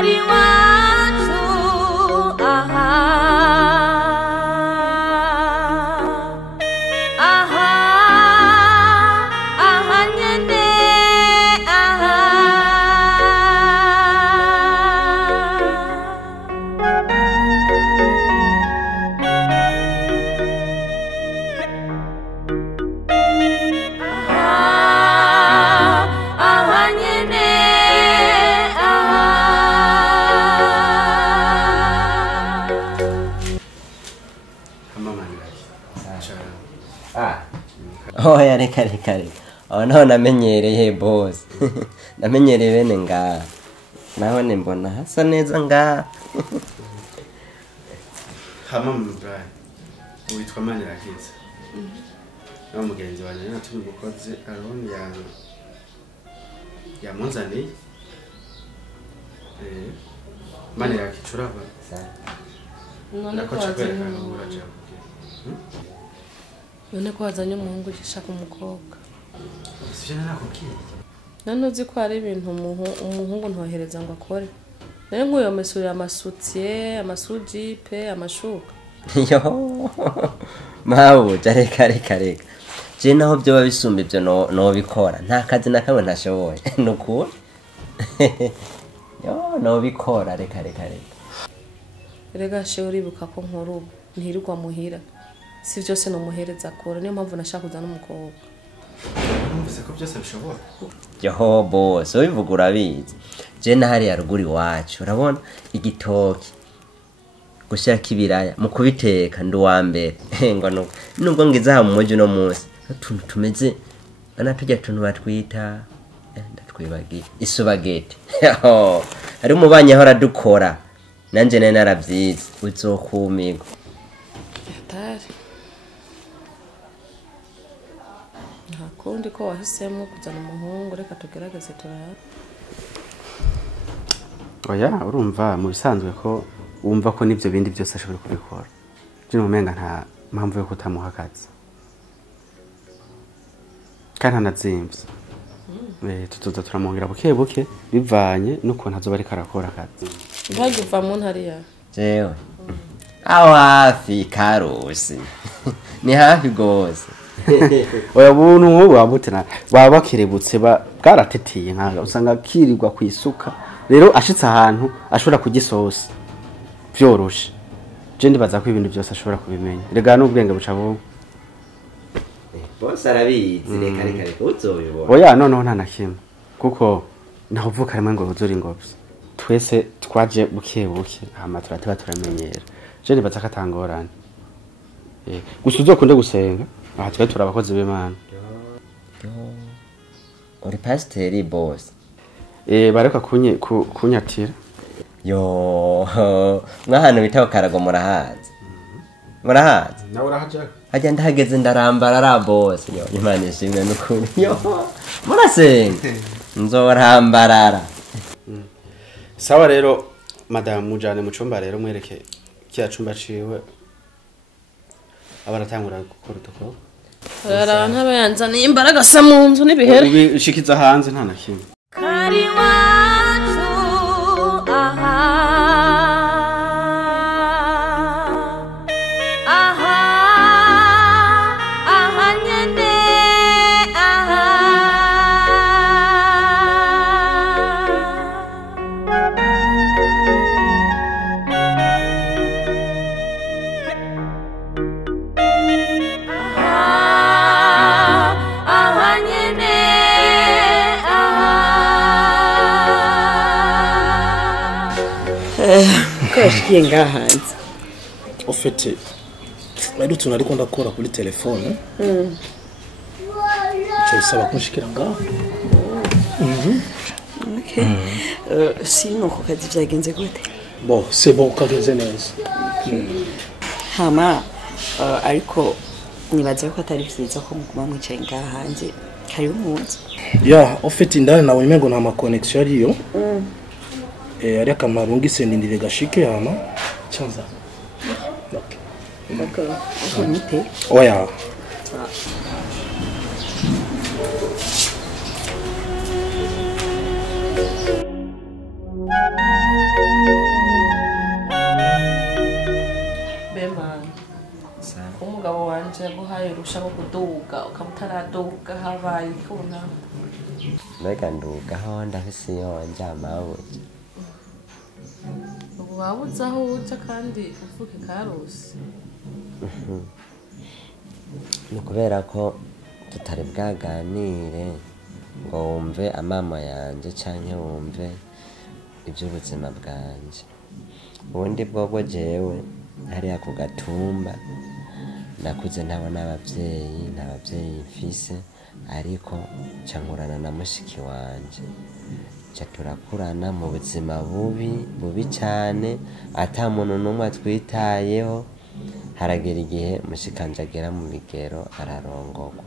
Kariwacu, aha, aha, aha nyene, aha. Oh ya reka. Oh no namenyereye boss. Namenyereye bene nga. Naho ne mbona hasa neza nga. Hama mubrai. Uitwa mani rakiza. Na mugenzi wanje naturi gukoze aroni ya munzani. Mani rakicuraba. None ko wazanye umuhungu ushaka umukobwa. Sivyo nakubwiye. None uzi ko ari ibintu umuhungu ntohereza ngo akore. Naye nk'uyo mesurira amasutiye, amasujipe, amashuka. Yo. Mawo reka. Je naho byo babisumba ibyo no bikora. Nta kazi na kamwe ntashoboye. Nuko. Yo no bikora reka. Rega she uribuka ko nkuru ntirirwa muhira. Si byose no muhereza akora niyo mpamvu nashaka kuzana umukobwa. Numvise ko byose bishobora. Yo boss, ubivuga urabizi. Je nahari ya ruguri wacu. Urabona igitoki. Gushira kibiraya mu kubiteka nduwa mbere. Ngo no. Nubwo ngiza ha mu muji no munsi. Tuntu tumeze ana tujya tuntu batwita ndatwibagiye. Isubagete. Ari umubanye ahora dukora. Nanje nene naravyize uzokumirwa. Atari. Kundi ko wahisemo kuzana umuhungu reka tugerageze turara. Oya urumva mu bisanzwe ko wumva ko nivyo bindi byose ashobora kubikora. Jino umenga nta mpamvu yo kutamuha akazi. Kana nazimvye. Tuzoza turamwongera buke bivanye nuko ntazo bari karakora akazi. Ntagiva mu ntariya. Jewe. Aho hafi karusi. Ni hafi gose. Oya buntu nk'ubu wabutena baba bakerebutse bwarateteye nkanga usanga kirirwa kwisuka rero ashitse ahantu ashobora kugisosa byoroshe je ndibaza ko ibintu byose ashobora kubimenya rega n'ubwenge buca bo boss arabizi reka uzobibona. Oya noneho nta nakimwe kuko navuka rimwe ngo uzuri ngobye twese twaje buke hama turatiba turamenyera je ndibaza ko atangorane gusa uzokunde gusenga aha twe turabakoze b'Imana. Uri pasiteri boss. Bareka kunyatira. Yo mwahano bitaho karago murahazi. Murahazi. Nawe urahaje. Haje ndahageze ndarambara boss. Yo Imana ishimwe n'ukuri. Yo murasenga. Nzorambarara. Sawa rero madam mujane mu cumba rero mwereke kiya cumba ciwe. Abaratangura gukora utoko. Ara ntabayanzaniye imbaraga sa mu nzu n'ibihera. Ubishikiza hanze nta nakimwe. Kariwacu, aha, aha, aha nyene, aha. Kashikiye ngahanze. Ofete bari tuna ariko ndakora kuri telefone. Cyo bisaba kunshikira ngaho. Okay. Sino ko kazi byagenze gute? Bon, c'est bon kagenze neza. Hama ariko nibaza ko atari vyiza ko muguma mwicaye ngahanze. Kari umunsi. Ya, ofete ndani nawe mengo na ma connection ariyo. Ari akamaro ngisendindire gashike hama chanza. Okay. D'accord. Unite. Oya. ushaka kuduga ukamutaraduga habaye ikona mbega ndugaho ndafise yonje amabuye ubu wabuze aho uja kandi uvuke karusi ni kubera ko tutari bwaganire ngo wumve amama yanje canke wumve iby'ubuzima bwanje ubundi bwobwo jewe hariya ku gatumba nakuze ntabona abavyeyi nta bavyeyi mfise ariko ca nkurana na mushiki wanje ca turakurana mu buzima bubi cane ata muntu n'umwe atwitayeho haragera igihe mushikanje agera mu bigero ararongorwa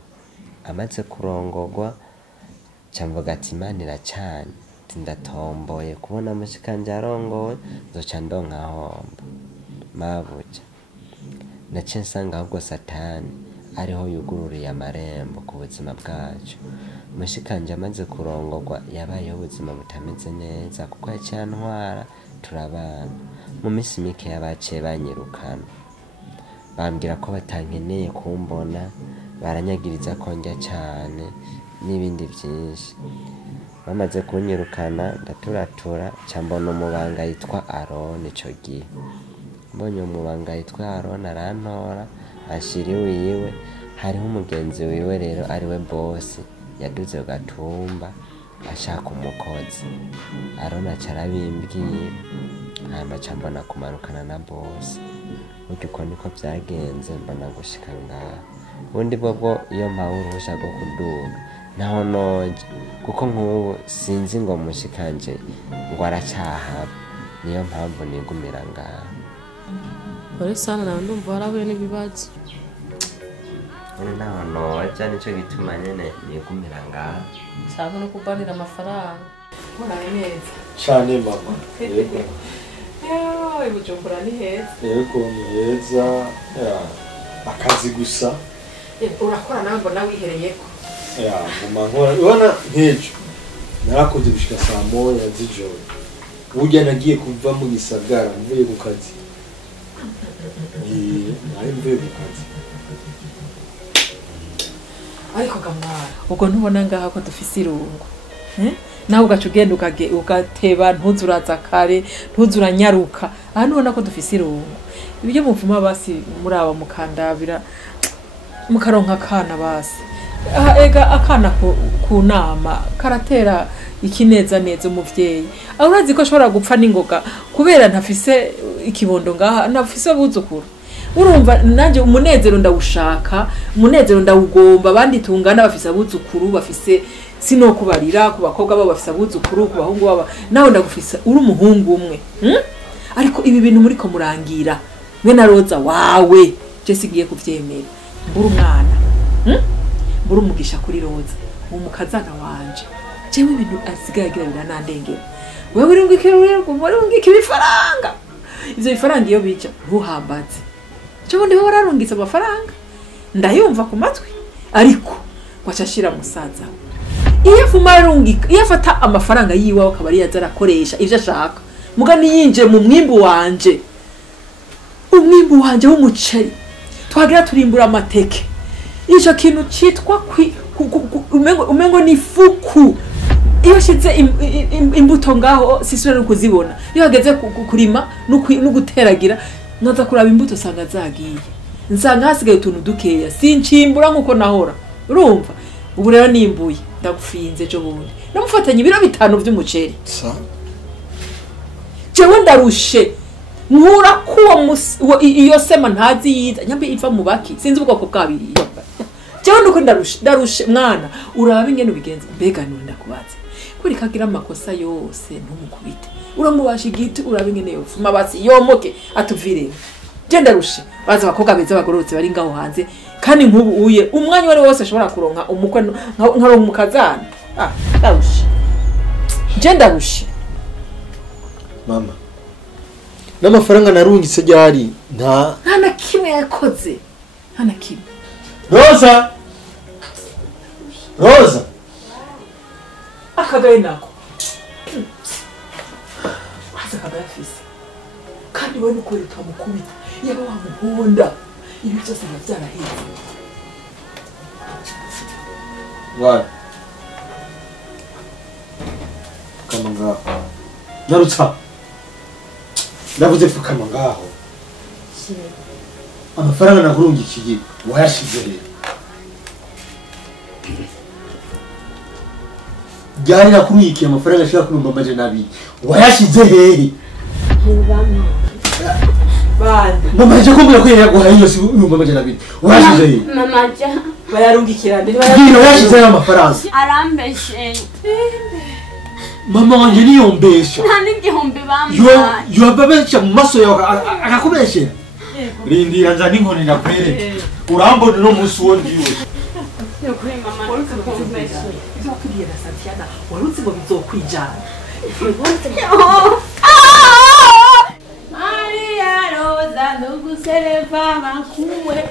amaze kurongorwa ca mvuga ati Imana iracanye ndatomboye kubona mushikanje arongowe nzoca ndonka homba mabuja naciye nsanga ahubwo satani ariho yugururiye amarembo ku buzima bwacu mushikanje amaze kurongorwa yabayeho ubuzima butameze neza kuko yaciye antwara turabana mu minsi mike yabaciye banyirukana bambwira ko batankeneye kumbona baranyagiriza ko njya cyane n'ibindi byinshi bamaze kunyirukana ndaturatura ca mbona umubanga yitwa Aroni ico gihe mbonye umubanga yitwa Aroni arantora ashira iwiwe hariho umugenzi wiwe rero ariwe bosi yaduze ku gatumba ashaka umukozi Aroni aca arabimbwira hama ca mbona kumarukana na bosi burya uko niko vyagenze mbona gushika ngaha ubundi bwobwo iyo mpawe uruhusha rwo kuduga naho noje kuko nk'ubu sinzi ngo mushikanje ngo aracyahaba niyo mpamvu nigumira ngaha ore sana nawe ndumva warahuye n'ibibazo naho noja nico gituma nyene nigumira ngaha cyangwa no kubanira amafaranga urabe neza cyane mama yego Bujumbura ni heza yego ni heza akazi gusa urakora nawe mbona wihereyeko muma nkora ubona nk'ejo narakoze gushika saa moya z'ijoro burya nagiye kuva mu gisagara mvuye ku kazi nari mvuye ku kazi ariko gamara ubwo ntubona ngaha ko dufise irungu nawe ugaca ugenda ugateba ntuzuraza kare ntuzuranyaruka aha nubona ko dufise irungu ibyo muvuma basi muri aba mukandabira mukaronka akana basi ega akana ku nama karatera ikinezaneza umuvyeyi aho urazi ko ashobora gupfa n'ingoga kubera ntafise ikibondo ngaha ntafise abuzukuru urumva nanje umunezero ndawushaka umunezero ndawugomba abandi tungana bafise abuzukuru bafise sinokubarira ku bakobwa babo bafise abuzukuru ku bahungu baba nawe ndagufisa uri umuhungu umwe ariko ibi bintu muri ko murangira mwe na Roza wawe je sigiye kuvyemera mbura umwana mbura umugisha kuri Roza umukazana wanje jewe ibintu asigaye agira biranandengera wewe uri ngiki bifaranga ivyo bifaranga iyo bija ntuhambaze cyo ndi wararungitse amafaranga ndayumva ku matwi ariko kwacashira musaza iyo fumarungika iyo afata amafaranga yiwe akaba ari yazarakoresha ivyo ashaka mugani yinje mu mwimbu wanje umwimbu wanje w'umuceri twagira turimbura amateke ico kintu citwa umengo ni fuku iyo shize imbuto ngaho sisura no kuzibona iyo hageze kurima no guteragira naza kuraba imbuto sanga zagiye nsanga hasigaye utuntu dukeya sincimbura nkuko nahora urumva ubu rero nimbuye ndagufinze cyo bundi namufatanye ibiro 5 by'umuceri jewe ndarushe nkura kuwo iyo sema ntazi yiza nyambe iva mu baki sinzi ubwoko bwabiri iyo jewe nuko ndarushe mwana uraba ingene ubigenza mbega nuri ndakubaza kuri kagira amakosa yose ntumukubite uramubasha igiti uraba ingene yofuma basi yomoke atuvire je ndarushe baza bakobwa beza bagororotse bari ngaho hanze kandi nkubu uye umwanya wari wose ashobora kuronka umukwe nkaro umukazana ndarushe je ndarushe mama n'amafaranga narungitse ryari nta na kimwe yakoze nta na kimwe Roza akagaye nako aza kagaye afise kandi we nuko ritamukubita yaba wamuhonda ibi byose byaraheze What? Fukama ngaho. Nyarutsa. Ndavuze fukama ngaho. Amafaranga nakurungikiye wayashize rero. Byari nakurungikiye amafaranga ashaka kurumba amajana 2. Wayashize hehe? bande Mama je kumbira ko yaguha iyo si urumba amajana 2. Wayashize hehe? Mama ja bayarungikira ndi Bino wayashize amafaranga. arambeshe. Mama wanje niyombesha. Nta n'igihumbi bamuhaye. Yo babesha mu maso yawe akakubeshera. Rindira nza n'inkoni nakwereke. Urambona no musi wo ndiwe. Yo kuri mama ntakumbeshe. bizokubwira Santiago warutse ngo bizokwijana Maria Rosa ndugusereva makumwe.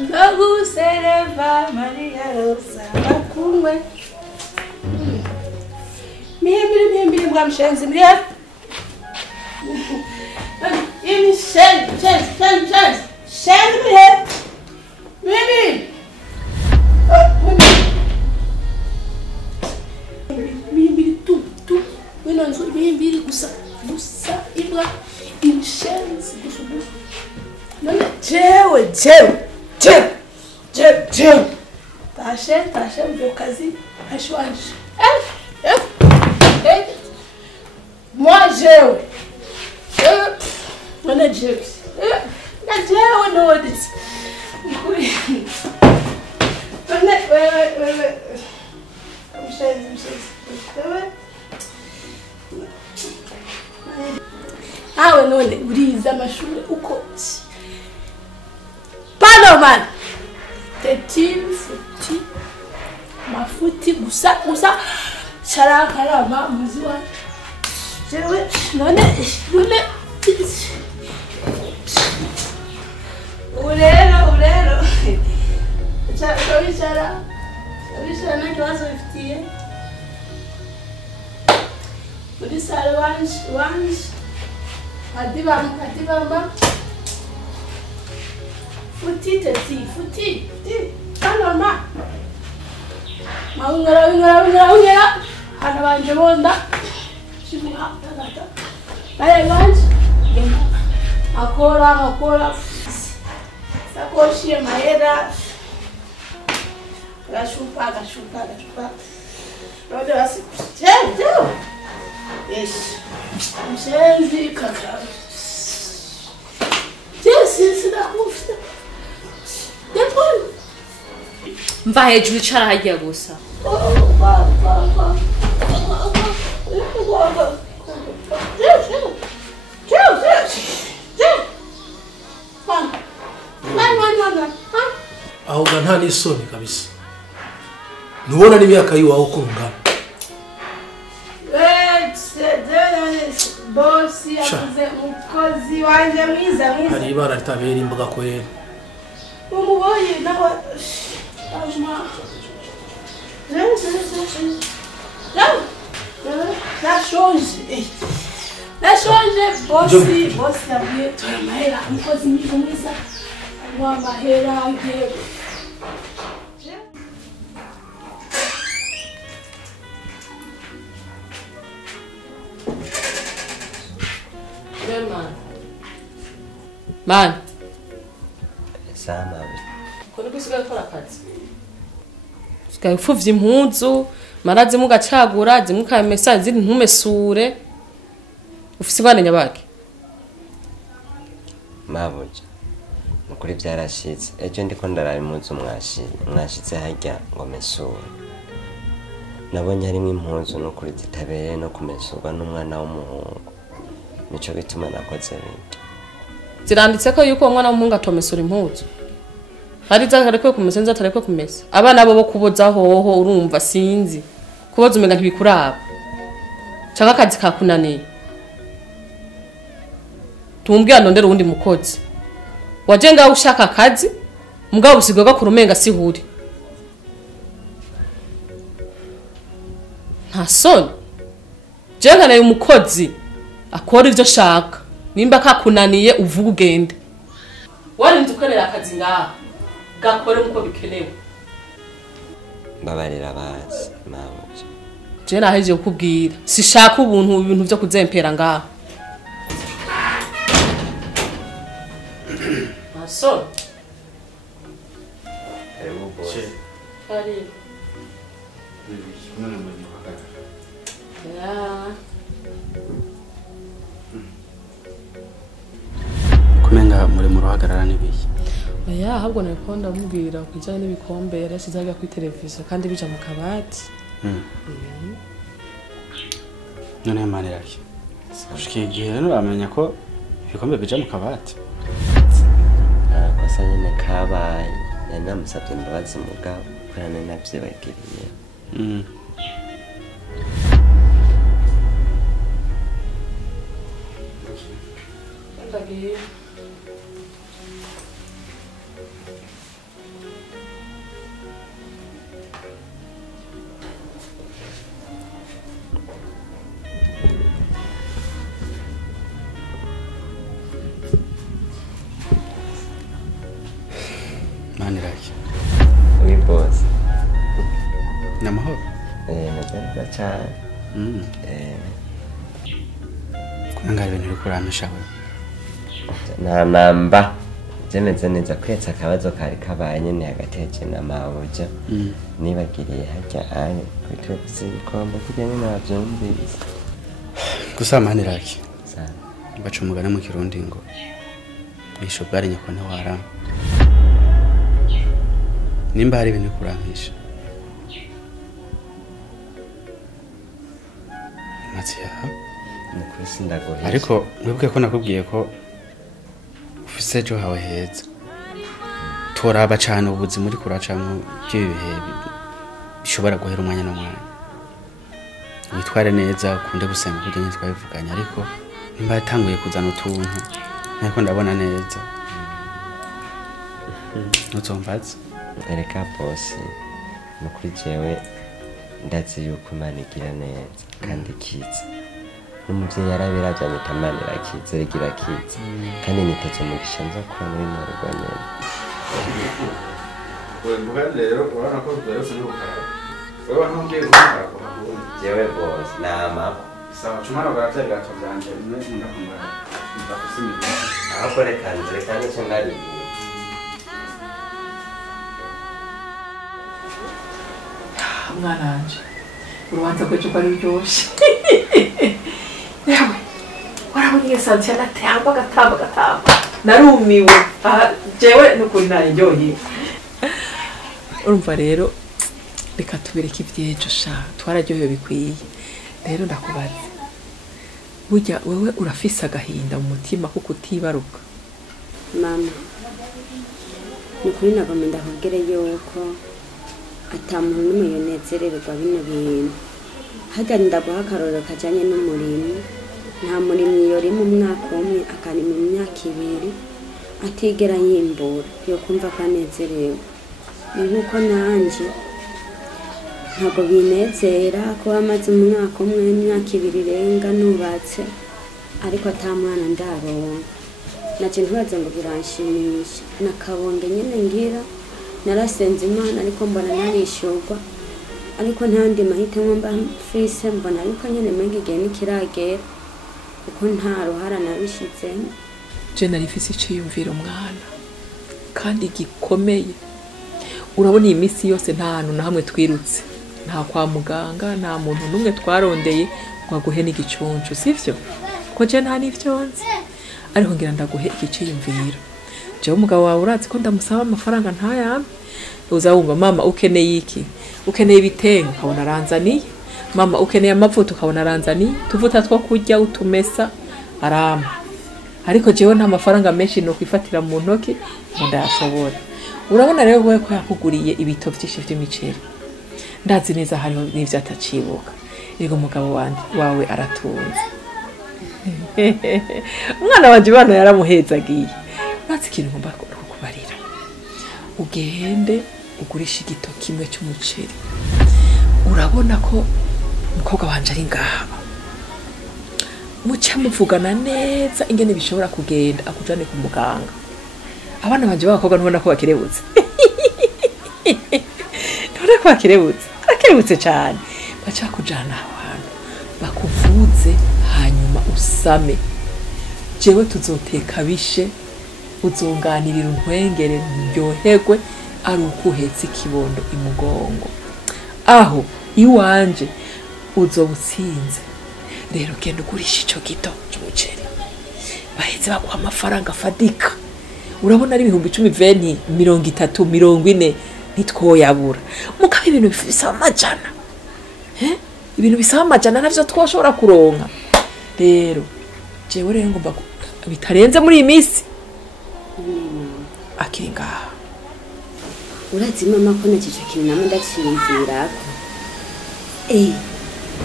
Ndugusereva Maria Rosa makumwe. Mimi mshenzi mrefu. Mimi shenzi mrefu. Mimi tu wino nzo mimi gusa ibwa inshenzi gusubu. None jewe tashe mvokazi ashwanje. Moi jewe. None jewe. Na jewe no this. None we. Mshenzi. Awe none uriza amashuri uko Panoman futi mafuti gusa sharakarama muziwa jewe none urero shara na kibazo bifitiye muri sale wanje adibamba futi Panoma maungera hana banje bonda shibuha tata bale banje akora sakoshi ya mahera gashupa rode basi teo yes mshenzi kaka sisi ndakufa depon mva hejuru icara hagiye gusa ahubwo nta n'isoni kabisa ntubona n'imyaka yiwawe uko ungana bosi yavuze umukozi wanje mwiza hari ibara ritabera imbuga kwera umuboye nawe nashonje bosi yabwiye tora amahera umukozi mwiza anywa amahera agiye Man. Sama. Kone kusigaye ukora akazi. Usigaye ufuvya impunzu, marazi mugacagura, zimukamesa ziri ntumesure. Ufise bana nyabaki. Mabuja. Nukuri byarashitse. Ejo ndiko ndarara impunzu mwashitse hajya ngo mesure. Nabonye harimo impunzu nukuri zitabereye no kumesurwa n'umwana w'umuhungu. Nico bituma nakoze bindi. Ziranditse ko yuko umwana w'umuhungu atomesura impuzu. Hari zakareko kumesa nzatareko kumesa. Abana bo kuboza hoho urumva sinzi. Kuboza umenga ntibikuraba. Chaka akazi kakunaniye. Tumbwira ndondera undi mukozi. Waje ngaho ushaka akazi, mugabo usigwa kurumenga sihuri. Nta soni. Jenga nayo umukozi akora ivyo shaka. Nimba kakunaniye uvuga ugende. Wari ndukorera akazi ngaha. Gakore muko bikenewe. mbabarira bazi mawuje je naheje kukubwira sishaka ibintu byo kuzempera ngaha aso emu boss ari ya kumenga muri mu ruhagarara n'ibiki ya ahubwo nako ndamubwira kujyanye n'ibikombe yarashize ajya kuri televiziyo kandi bija mu kabati none mani yake ushike igihe rero amenya ko ibikombe bija mu kabati kosa nyine kabaye namusabye imbabazi mugabo kurana navyo bagiriye mani yake oui boss namahoro neza cyane kumenga ibintu uri kuramisha we nta namba zemeze neza kwetsa akabazo kari kabaye nyene hagati ya na mawuje nibagiriye hajya anye kwitwe kuzikomba kugira ngo navyumvise gusa mani yake sa baca umugani mu kirundi ngo nisho bwari nyako ntiwarama nimba hari ibintu kuramisha matsiya mukuri sindagoheza ariko wibuke ko nakubwiye ko ufise ejo hawe heza turaba cyane ubuzima uri kuracamwo by'ibi bihe bishobora guhera umwanya n'umwanya witware neza ukunde gusenga kugira ngo twabivuganye ariko nimba yatanguye kuzana utuntu nako ndabona neza nuzomvaze ereka bosi mukuri jewe ndazi yuko Imana igira neza kandi ikiza n'umuvyeyi yarabirajanye Imana irakiza igira kiza kandi niteze umugisha nza kuba muri Norwa nyene we mbuga rero urabona ko byose ni ukara wewe ntugiye gukora ko jewe bosi nama sawa chumara baracyari gato byanje ndakumva ndakusimira ahako reka cyo ngari mwana wanje urubanza rwacu ko ari ruryoshe yawe warabona santiana gatamba narumiwe jewe n'ukuri naryoheye urumva rero reka tubireke iby'ejo sha twararyohewe bikwiye rero ndakubaza burya wewe urafise agahinda mu mutima kuko utibaruka mama nukuri nagomba ndakubwire yuko atamuntu n'umwe yonezererwa bino bintu hajya ndaguha akarorero kajyanye n'umurimo nta murimyi yori mu mwaka umwe akarima imyaka ibiri atigera yimbura yo kumva ko anezerewe ni nk'uko nanjye ntabwo binezera kuba amaze umwaka umwe imyaka ibiri irenga nubatse ariko ata mwana ndaronka nacyo ntibaze ngo biranshimisha nakabonge nyine ngira narasenze Imana ariko mbona narishyurwa ariko ntandi mahitamo mba mfise mbona yuko nyine menga igihe nikiragera kuko nta ruhara nabishizemo je narifise iciyumvira umwana kandi gikomeye urabona iyi minsi yose nta hantu na hamwe twirutse nta kwa muganga nta muntu n'umwe twarondeye ngo aguhe n'igicuncu sivyo ko je nta n'ivyonzi ariko ngira ndaguhe igiciyumviro jewe umugabo wawe urazi ko ndamusaba amafaranga ntayampe uzawumva mama ukeneye iki ukeneye ibitenga ukabona aranzaniye mama ukeneye amavuta ukabona aranzaniye tuvuta two kurya utumesa arama ariko jewe nta mafaranga menshi no kwifatira mu ntoki ngo ndayashobora urabona rero wewe ko yakuguriye ibito vyinshi vy'imiceri ndazi neza hariho n'ivyo atacibuka yego umugabo wawe aratunze umwana wanje bana yaramuhezagiye natsi ikintu ngomba kukubarira ugende ugurisha igito kimwe cy'umuceri urabona ko umukobwa wanje ari ngaha muca muvugana neza ingene bishobora kugenda akujane ku muganga abana banje b'abakobwa ntubona ko bakerebutse none ko akerebutse cyane baca kujana abantu bakuvuze hanyuma usame jewe tuzoteka bishe uzonganirira untwengere ndyoherwe ari uko uhetse ikibondo imugongo aho iwanje uzoba utsinze rero genda ugurisha ico gito c'umuceri baheze baguha amafaranga afadika urabona ari 10, 20, 30, 40 ntitwoyabura mugabo ibintu bisaba amajana ibintu bisaba amajana navyo twoshobora kuronka rero jewe rero ngomba bitarenze muri iyi minsi akiri ngaha urazi mama ko nacico kintu namwe ndaciyumvirako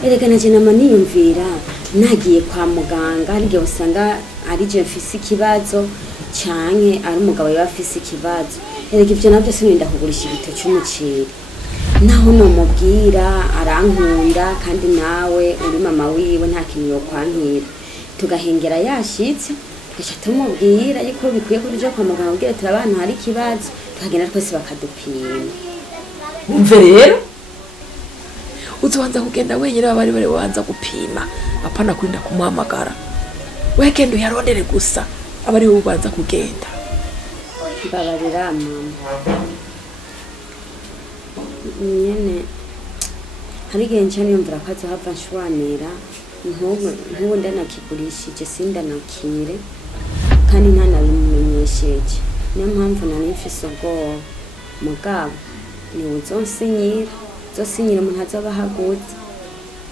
erega naje nama niyumvira nagiye kwa muganga arige usanga ari je mfise ikibazo canke ari umugabo yaba afise ikibazo erega ivyo navyo sininda kugurisha ibito c'umuceri naho nomubwira arankunda kandi nawe uri mama wiwe nta kintu yokwankira tugahengera yashitse tugaca tumubwira yuko bikwiye ko tuje kwa muganga kugira turabana hari ikibazo tukagenda twese bakadupima umve rero uzobanza kugenda wenyine abari bari wanza gupima apana kurinda kumuhamagara wegenda uyarondere gusa abari bo ubanza kugenda babarira mama nyene hari igihe nca niyumvira ko azohava nshwanira nk'ubu ndanakigurishije sindanakire kandi ntanabimumenyesheje niyo mpamvu nari mfise ubwoba mugabo niwe uzonsinyira umuntu azoba ahagutse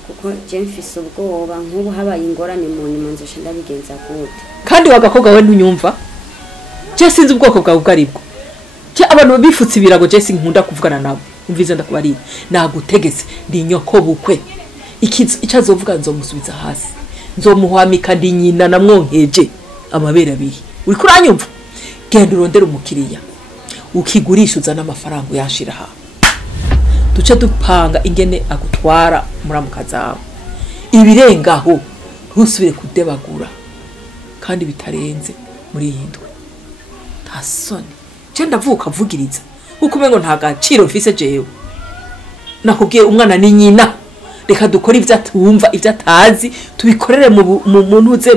kuko je mfise ubwoba nk'ubu habaye ingorane mu nyuma nzosha ndabigenza gute kandi wagakobwa we ntunyumva je sinzi ubwoko bwawe ubwo aribwo je abantu bifutse ibirago je sinkunda kuvugana nabo umvize ndakubarira nagutegetse ndi nyoko bukwe icazovuga nzomusubiza hasi nzomuhwamika ndi nyina namwonkeje amabere abiri uri kuranyumva genda urondera umukiriya ukigurisha uzana amafaranga uyashira ha duce dupanga ingene agutwara muramuka zawe ibirengaho ntusubire kudebagura kandi bitarenze muri yindwe nta soni je ndavuka vugiriza uko umengo nta gaciro mfise jewe nakubwiye umwana ni nyina reka dukora ivyo atumva ivyo atazi tubikorere mu ntuze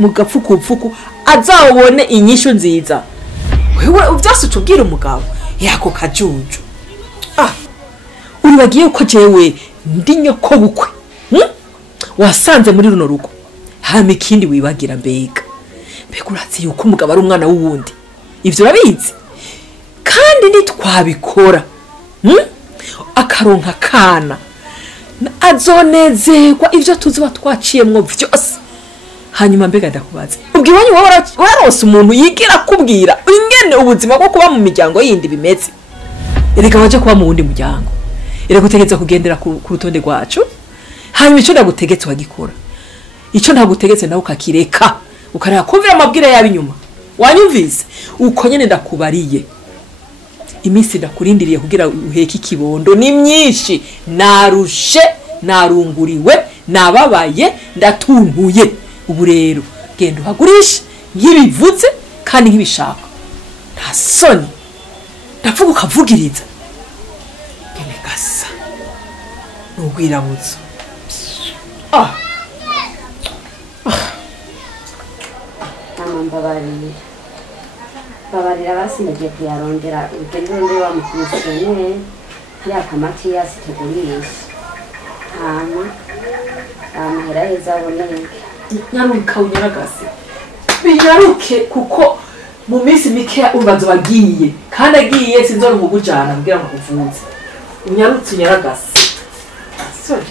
mu gapfuku azawubone inyishu nziza wewe uvyase ucubwira umugabo yako kajuju uribagiye uko jewe ndi nyoko bukwe wasanze muri runo rugo hama ikindi wibagira mbega urazi yuko umugabo ari umwana w'uwundi ivyo urabizi kandi nitwabikora akaronka kana azonezerwa ivyo tuziba twaciyemwo vyose hanyuma mbega ndakubaza ubwiwanyu warose umuntu yigira kubwira ingene ubuzima bwo kuba mu miryango yindi bimeze erega waje kuba mu wundi muryango erega utegetse kugendera ku rutonde rwacu hanyuma ico ndagutegetse wagikora ico ntagutegetse nawe ukakireka ukareka kumvira amabwire yabi nyuma wanyumvise uko nyene ndakubariye iminsi ndakurindiriye kugira uheke ikibondo ni myinshi narushe narunguriwe nababaye ndatuntuye ubu rero genda uhagurishe nk'ibivuze kandi nk'ibishaka nta soni ndavuga ukavugiriza gene gasa n'ugwirabuzo babarira basindiye kuyarondera urugendo wa mukurikirana ya kamati yasitegurisha hama amahera heza aboneke nyaruka unyaragase binyaruke kuko mu minsi mike umbanzo bagiye kandi agiye sinzora umugujana kugira ngo kuvuze unyarutse unyaragase sorry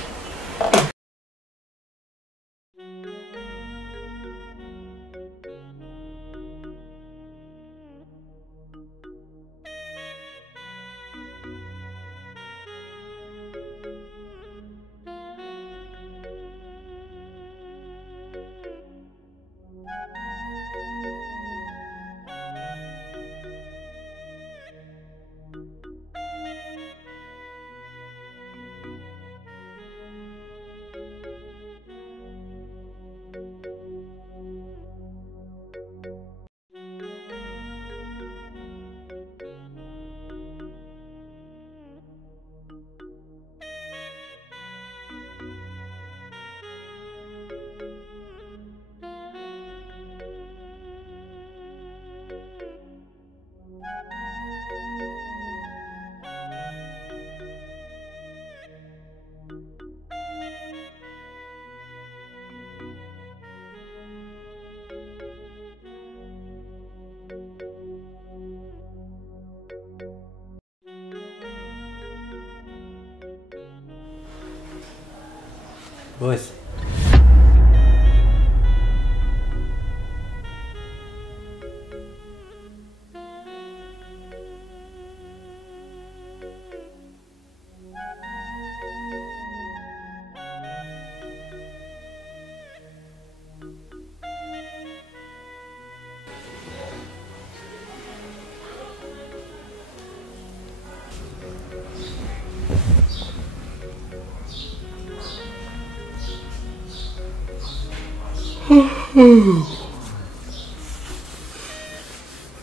bose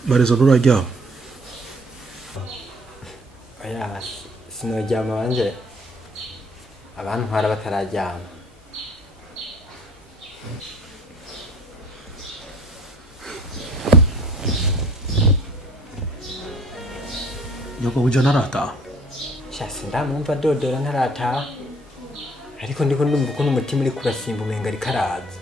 Marizo nuraryama oya sinoryama banje abantu ntwara batararyama nyoko buja narataha shasi ndamwumva dodora ntarataha ariko ndiko ndumva ukuntu umutima uri kurasimba umenga ariko araza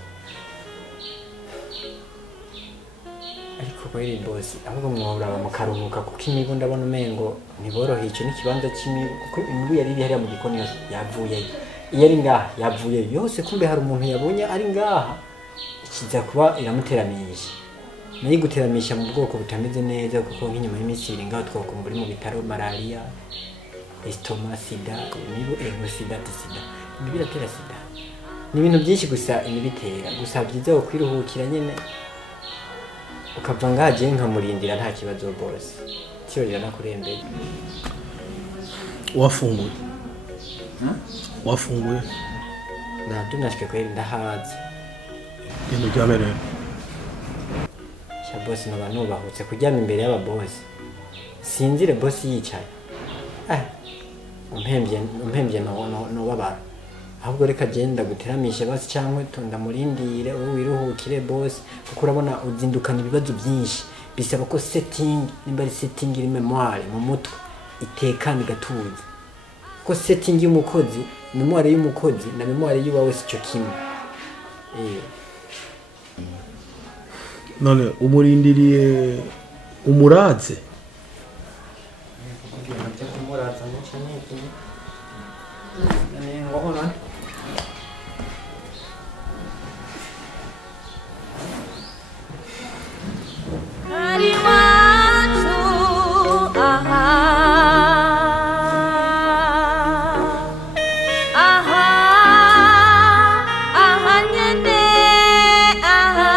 ariko kweri bosi ahubwo mwahora mukaruhuka kuko imibu ndabona umengo niboroheye icyo n'ikibanza cy'imibu kuko imibu yari iri hariya mu gikoni yavuye iyo ari ngaha yavuye yose kumbe hari umuntu yabonye ari ngaha ikiza kuba iramuteramisha nayo guteramisha mu bwoko butameze neza kuko nk'inyuma y'iminsi ibiri ngaho twakumva uri mu bitaro malaria estoma sida imibu sida imibu iratera sida ni ibintu byinshi gusa imibu itera gusa byiza wo kwiruhukira nyine ukava ngaje nkamurindira nta kibazo bose cyorira nakurembeye wafunguye wafunguye ntabyo nashike kweri ndahazi genda uryamere sha boss naba nubahutse kuryama imbere y'aba boss sinzire boss yicaye umpembye no babara ahubwo reka genda guteramisha basi cyangwa ndamurindire wowe wiruhukire boss kuko urabona uzindukana ibibazo byinshi bisaba ko setting nimba ari setting iri memoire mu mutwe itekana igatuza ko setting y'umukozi memoire y'umukozi na memoire y'uwawe sico kimwe none umurindiriye umuraze Kariwacu, aha, aha, aha nyene, aha.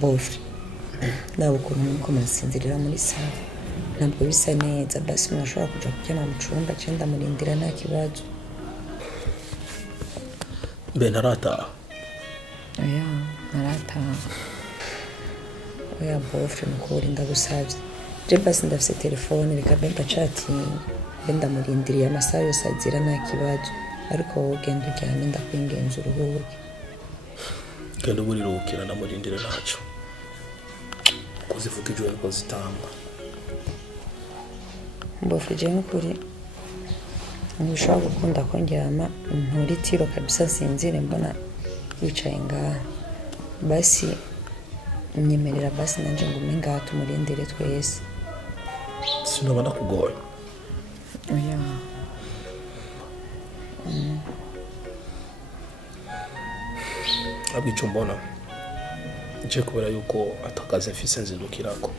Bofre nawe ukuntu nuko masinzirira muri sala ntabwo bisa neza basi mwashobora kuja kuryama mu cumba cyenda murindira nta kibazo mbe narataha oya narataha oya Bofre nukuri ndagusavye je basi ndafise telefone reka benda chatinga benda murindiriye amasaha yose azira nta kibazo ariko wowe genda uryame ndakwingenza uruhuke genda uburiruhukira namurindire naco kuzivuga ijoro ko zitamba Bofre je nukuri ntushobora gukunda ko ndyama nturitiro kabisa sinzire mbona wicaye ngaha basi nyemerera basi nanje ngume ngaha tumurindire twese sinoba ndakugoye oya abwico mbona nje kubera yuko atakaze mfise nzindukirako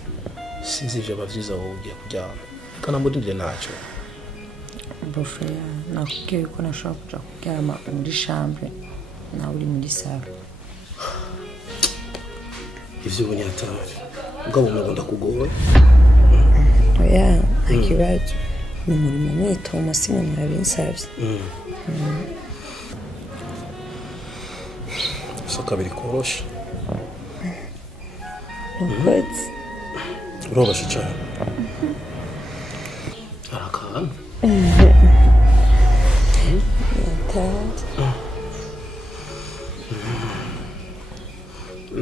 sinzi ivyo bavyiza wowe ugiye kuryama kana murindire naco Bofre nakubwiye ko nashobora kuja kuryama muri chambre nawe uri muri sala ivyo ubonye atari ubwo umuntu ndakugoye oya akibazo ni umurimo mwitomo si mu murabinsavye so kabiri koroshe Ncuti. uroroshe cyane arakana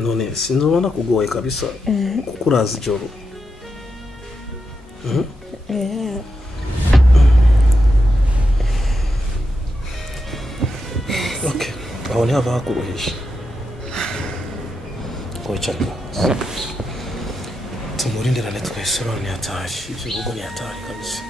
none sinzobona kugoye kabisa kuko urazi ijoro okay aho ntihava hakuruhisha wicara tumurindirane twese none yataje ibyo rugo ntiyataje kabisa